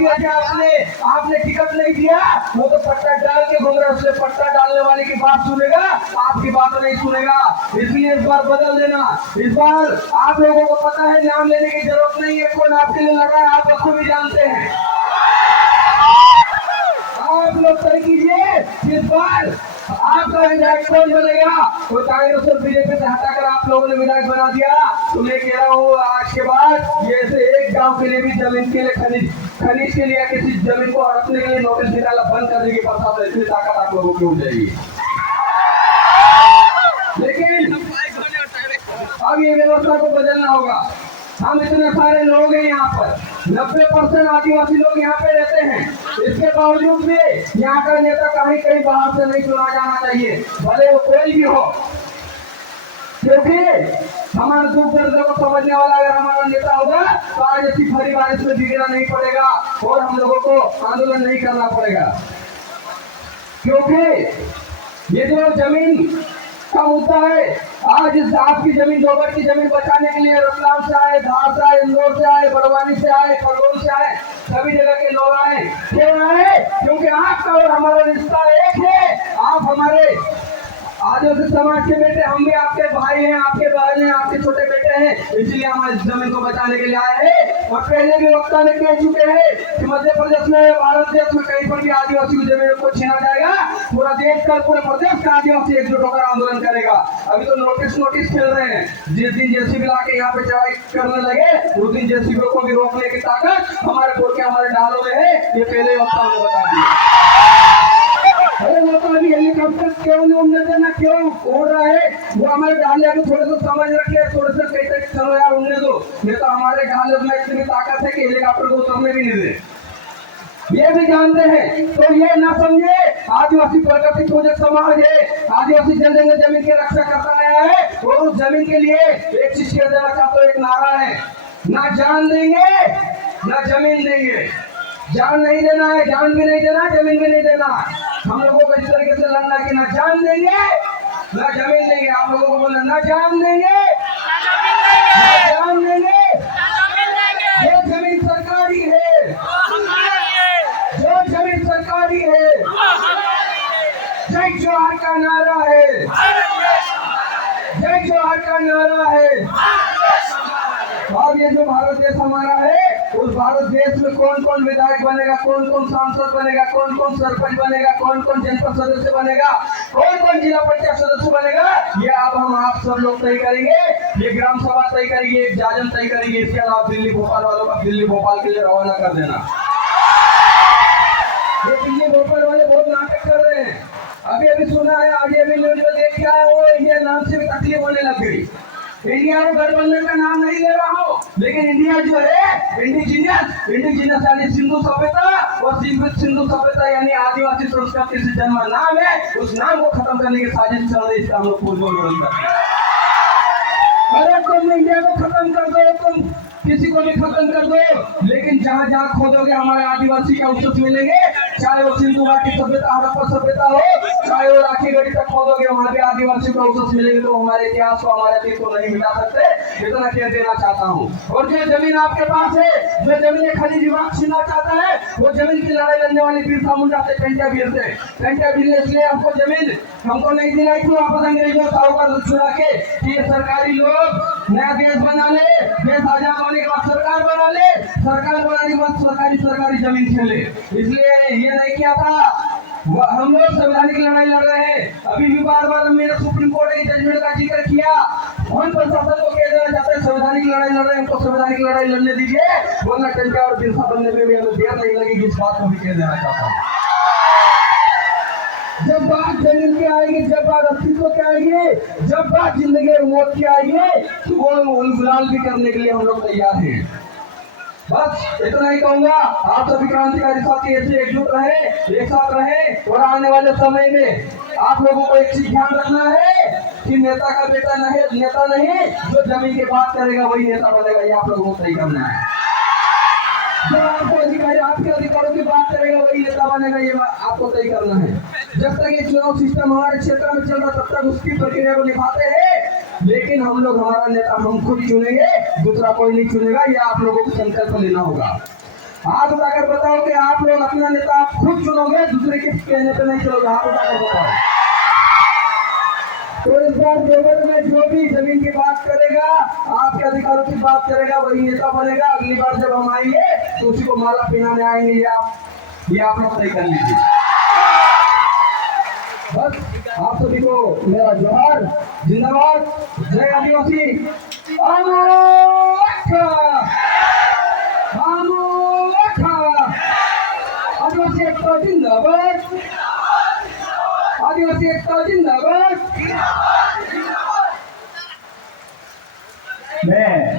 दिया क्या आपने टिकट नहीं दिया, वो तो पट्टा डाल के घूम रहा है, उसने पट्टा डालने वाले की बात सुनेगा, आपकी बात नहीं सुनेगा। इसलिए इस बार बदल देना। इस बार आप लोगों को पता है, नाम लेने की जरूरत नहीं है, कौन आपके लिए लड़ रहा है, आप खुद भी जानते हैं। आप लोग तय कीजिए इस बार आपका विधायक कौन बनेगा। वो कांग्रेस और बीजेपी से हटाकर आप लोगों ने विधायक बना दिया, तो मैं कह रहा हूँ आज के बाद ये ऐसे एक गांव के लिए भी जमीन के लिए खनिज के लिए किसी जमीन को हड़पने के लिए नोटिस निकाला बंद करने की प्रस्ताव, इतनी ताकत आप लोगों की हो जाएगी। लेकिन अब ये व्यवस्था को बदलना होगा। हम इतने सारे लोग हैं यहाँ पर, 90% आदिवासी लोग यहाँ पे रहते हैं, इसके बावजूद भी यहाँ का नेता कहीं बाहर से नहीं चुना जाना चाहिए, भले वो कोई भी हो, क्योंकि हमारे दुख दर्द को समझने वाला अगर हमारा नेता होगा तो आज ऐसी भरी बारिश में भीगना नहीं पड़ेगा और हम लोगों को आंदोलन नहीं करना पड़ेगा। क्योंकि ये जो जमीन का मुद्दा है, आज इस आपकी जमीन, दोबर की जमीन बचाने के लिए रतलाम से आए, धार से आए, इंदौर से आए, बड़वानी से आए, खरगोन से आए, सभी जगह के लोग आए। क्यों आए? क्योंकि आपका और हमारा रिश्ता एक है। आप हमारे आदिवासी समाज के बेटे, हम भी आपके भाई हैं, आपके बहन हैं, आपके छोटे बेटे हैं, इसलिए हम इस जमीन को बचाने के लिए आए हैं। और पहले भी वक्ता ने कह चुके हैं कि मध्य प्रदेश में, भारत देश में कहीं पर भी आदिवासी की जमीन को छीना जाएगा, पूरा देश का, पूरे प्रदेश का आदिवासी एकजुट होकर आंदोलन करेगा। अभी तो नोटिस खेल रहे हैं, जिस दिन जेसीबी लाके यहाँ पे चढ़ाई करने लगे उस दिन जेसीबी को भी रोकने की ताकत हमारे पुर के, हमारे डालों में है, ये पहले वक्ता ने बता दिया। अरे वो तो अभी हेलीकॉप्टर क्यों नहीं उड़ने देना, क्यों उड़ रहा है, वो हमारे ढाले को थोड़े से समझ रखे, थोड़े से कहते चलो यार उड़ने दो, ये तो हमारे ढाले में इतनी ताकत है कि हेलीकॉप्टर को उतरने भी नहीं दे, ये भी जानते हैं। तो ये ना समझे आदिवासी प्रगति पूजक समाज है, आदिवासी जनजंगल जमीन की रक्षा करता आया है और उस जमीन के लिए एक चीज कह देना चाहता हूँ, एक नारा है, ना जान देंगे ना जमीन देंगे। जान नहीं देना है, जान भी नहीं देना, जमीन भी नहीं देना। हम लोगों को इस तरीके से लड़ना कि ना जान देंगे ना जमीन देंगे। आप लोगों को बोलना ना जान देंगे ना जान देंगे। जो जमीन सरकारी है, जो जमीन सरकारी है, जय जोहार का नारा है, जय जोहार का नारा है। और ये जो भारत देश हमारा है, उस भारत देश में कौन कौन विधायक बनेगा, कौन कौन सांसद बनेगा, कौन कौन सरपंच बनेगा, कौन कौन जनपद सदस्य बनेगा, कौन कौन जिला पंचायत सदस्य बनेगा, ये अब हम आप सब लोग तय करेंगे। ये ग्राम सभा तय करेंगे, एक जाजम तय करेंगे। इसके अलावा दिल्ली भोपाल वालों का दिल्ली भोपाल के लिए रवाना कर देना। ये दिल्ली भोपाल वाले बहुत नाटक कर रहे हैं। अभी सुना है, आगे अभी न्यूज में देख के आया, वो इंडिया नाम से भी तकलीफ होने लग गई। इंडिया को गठबंधन का नाम नहीं ले रहा हूँ, लेकिन इंडिया जो है इंडिजीनियस यानी सिंधु सभ्यता, और सिंधु सभ्यता यानी आदिवासी संस्कृति से जन्मा नाम है, उस नाम को खत्म करने की साजिश चल रही है। इसका हम लोग पूर्ण विरोध करते हैं। अरे तुम इंडिया को खत्म कर दो, तुम किसी को भी खत्म कर दो, लेकिन जहाँ जहाँ खोदोगे हमारे आदिवासी का अवशेष मिलेंगे, चाहे वो सिंधु घाटी सभ्यता, हड़प्पा सभ्यता हो, चाहे वो राखीगढ़ी तक खोदोगे, वहाँ भी आदिवासी का अवशेष मिलेंगे। तो हमारे इतिहास को, हमारे अतीत को नहीं मिटा सकते, इतना कह देना चाहता हूँ। और जो जमीन आपके पास है, जो जमीन खनिज विभाग छीनना चाहता है, वो जमीन की लड़ाई लड़ने वाली बिरसा मुंडा से पेंटा वीर से, पेंटा वीर ने इसलिए हमको जमीन हमको नहीं दिलाई थी वापस अंग्रेजों साहूकार छुड़ा के कि ये सरकारी लोग नया देश बना ले, देश आजाद होने के बाद सरकार बना ले, सरकार बनाने के बाद सरकारी जमीन खेले। इसलिए ये नहीं किया था। हम लोग संवैधानिक लड़ाई लड़ रहे हैं। अभी भी बार बार मेरे सुप्रीम कोर्ट के जजमेंट का जिक्र किया, हम प्रशासन को कह देना चाहते हैं संवैधानिक लड़ाई लड़ रहे हैं, हमको संवैधानिक लड़ाई लड़ने दीजिए, वरना टंका और बिरसा बनने में भी हमें देर नहीं लगेगी। इस बात को भी कह देना चाहता हूँ। जब बात जमीन की आएगी, जब बात अस्तित्व की आएगी, जब बात जिंदगी और मौत की आएगी, तो वो गुलाल भी करने के लिए हम लोग तैयार हैं। बस इतना ही कहूंगा। आप सभी क्रांतिकारी साथी ऐसे एकजुट रहे, एक साथ रहे, और आने वाले समय में आप लोगों को एक चीज ध्यान रखना है कि नेता का बेटा नहीं, नेता नहीं, जो जमीन की बात करेगा वही नेता बनेगा। ये आप लोगों को तय करना है। जो आपको अधिकारी, आपके अधिकारों की बात करेगा वही नेता बनेगा, ये आपको तय करना है। जब तक ये चुनाव सिस्टम हमारे क्षेत्र में चल रहा, तब तक उसकी प्रक्रिया को निभाते हैं, लेकिन हम लोग, हमारा नेता हम खुद चुनेंगे, दूसरा कोई नहीं चुनेगा। ये आप लोगों को संकल्प लेना होगा। हाथ उठाकर बताओ कि आप लोग अपना नेता आप खुद चुनोगे, दूसरे के कहने पे नहीं चलोगे। हाथ उठाकर बताओ। तो इस बार देवगढ़ में जो भी जमीन की बात करेगा, आपके अधिकारों की बात करेगा, वही नेता बनेगा। अगली बार जब हम आएंगे तो उसी को माला पहनाने आएंगे। ये आप लोग तय कर लीजिए। बस आप सभी को मेरा जोहार, जिंदाबाद, जय आदिवासी, आदिवासी एकता जिंदाबाद, आदिवासी एकता जिंदाबाद। मैं